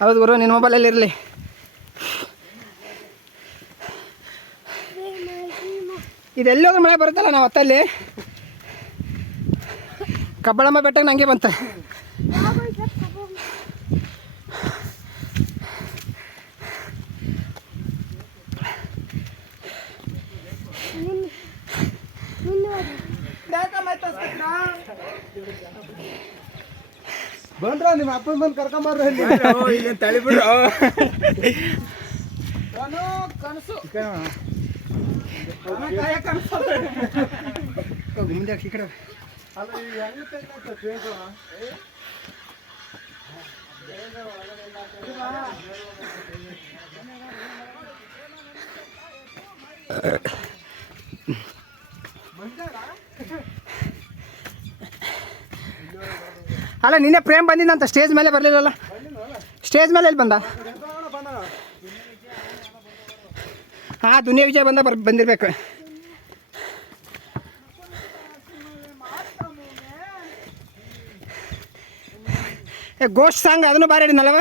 ಹೌದು ಗುರು, ನಿನ್ನ ಮೊಬೈಲಲ್ಲಿ ಇರಲಿ. ಇದೆಲ್ಲೋದ್ರೂ ಮಳೆ ಬರುತ್ತಲ್ಲ ನಾವು ಹೊತ್ತಲ್ಲಿ. ಕಬ್ಬಳಮ್ಮ ಬೆಟ್ಟಕ್ಕೆ ನಂಗೆ ಬಂತ. ಬಂದ್ರ ನಿಮ್ಮ ಅಪ್ಪನ ಬಂದು ಕರ್ಕೊಂಬರ್ರಿ ಇಲ್ಲಿ ತಳಿಬಿಡ್ರು ಕನಸು ಮುಂದೆ ಈ ಕಡೆ ಅಲ್ಲ ನಿನ್ನೆ ಪ್ರೇಮ್ ಬಂದಿದ್ದಂತ ಸ್ಟೇಜ್ ಮೇಲೆ ಬರಲಿಲ್ಲಲ್ಲ. ಸ್ಟೇಜ್ ಮೇಲೆ ಎಲ್ಲಿ ಬಂದ? ಹಾಂ, ದುನಿಯಾ ವಿಜಯ್ ಬಂದಿರ್ಬೇಕು. ಗೋಸ್ಟ್ ಸಾಂಗ್ ಅದನ್ನು ಬಾರಿ ಹಿಡಿದ್ನಲ್ಲವ.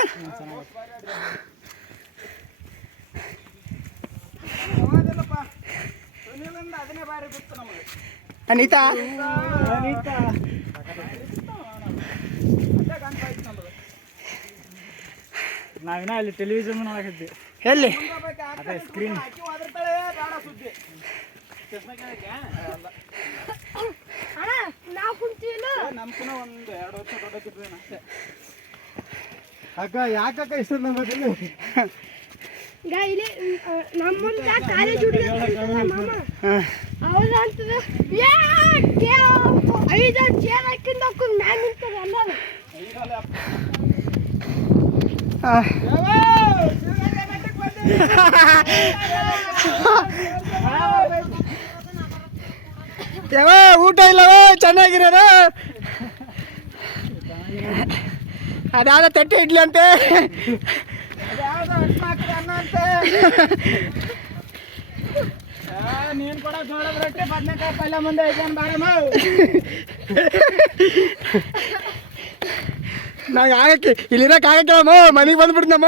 ಅನಿತಾ ನಾವಿನ ಅಲ್ಲಿ ಟೆಲಿವಿಷನ್ ನೋಡಕತ್ತಿ. ಎಲ್ಲಿ? ಅದೇ ಸ್ಕ್ರೀನ್. ಅಕ್ಕ ಯಾಕಕ್ಕ ಇಷ್ಟ ನಂಬದಿಲ್ಲ? ಇಲ್ಲಿ ನಮ್ಮ ಕಾಲೇಜ್ ಅವ್ರು ಅಂತದ 5 ಚೇರ್ ಹಾಕಿಂದ ಮ್ಯಾನ್ ನಿಂತಾರೆ ಎಲ್ಲರೂ. ಯಾವ ಊಟ ಇಲ್ಲವ ಚೆನ್ನಾಗಿರೋದ? ಅದಾದ ತಟ್ಟೆ ಇಡ್ಲಿ ಅಂತೆ, ನೀನ್ ಕೂಡ ಜೋಳದ ರೊಟ್ಟಿ ಬದನೆಕಾಯಿ ಪಲ್ಯ ಮುಂದೆ ಐದು ಬಾರಮ್ಮ. ನಂಗೆ ಆಗಕ್ಕೆ ಇಲ್ಲಿರಕ್ಕೆ ಆಗಕ್ಕಮ್ಮ, ಮನೆಗೆ ಬಂದ್ಬಿಡ್ತಮ್ಮ.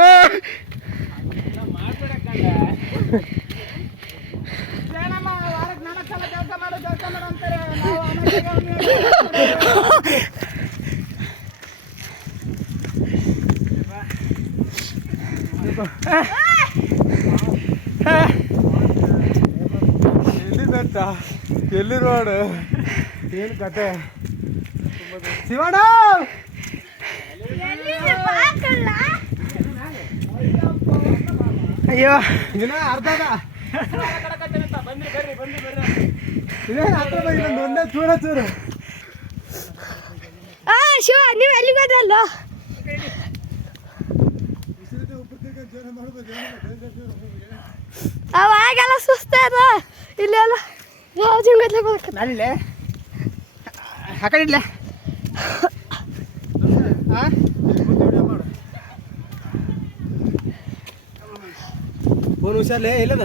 ಎಲ್ಲಿ ಬೆಟ್ಟ, ಎಲ್ಲಿ ರೋಡ್, ಏನು ಕತೆ? ಶಿವಣ್ಣ ಅಯ್ಯೋ ಇನ್ನ ಅರ್ಧದ ಇದೇನು ಅರ್ಧದ ಇನ್ನೊಂದು ಒಂದೇ ಚೂರು. ಶಿವ, ನೀವು ಎಲ್ಲಿಗೆ ಹೋದ್ರಲ್ಲ? ಅವಾಗೆಲ್ಲ ಸುಸ್ತಾದ. ಇಲ್ಲೆಲ್ಲ ನಾನಿಲ್ಲ ಆ ಕಡೆ ಇಡ್ಲೆ. ಫೋನ್ ಹುಷಾರ್ಲೆ, ಇಲ್ಲದ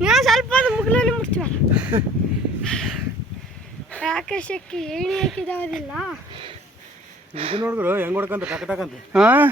ನೀವು ಸ್ವಲ್ಪ ಮುಗ್ಲಲ್ಲಿ ಮುಡ್ತೀವ. ಆಕಾಶಕ್ಕೆ ಏಣಿ ಹಾಕಿದವದಿಲ್ಲ. ಇದು ನೋಡಿದ್ರು ಹೆಂಗ್ ಹೊಡ್ಕಂತ ಟಕ್ ಟಕ್ ಅಂತ. ಹಾಂ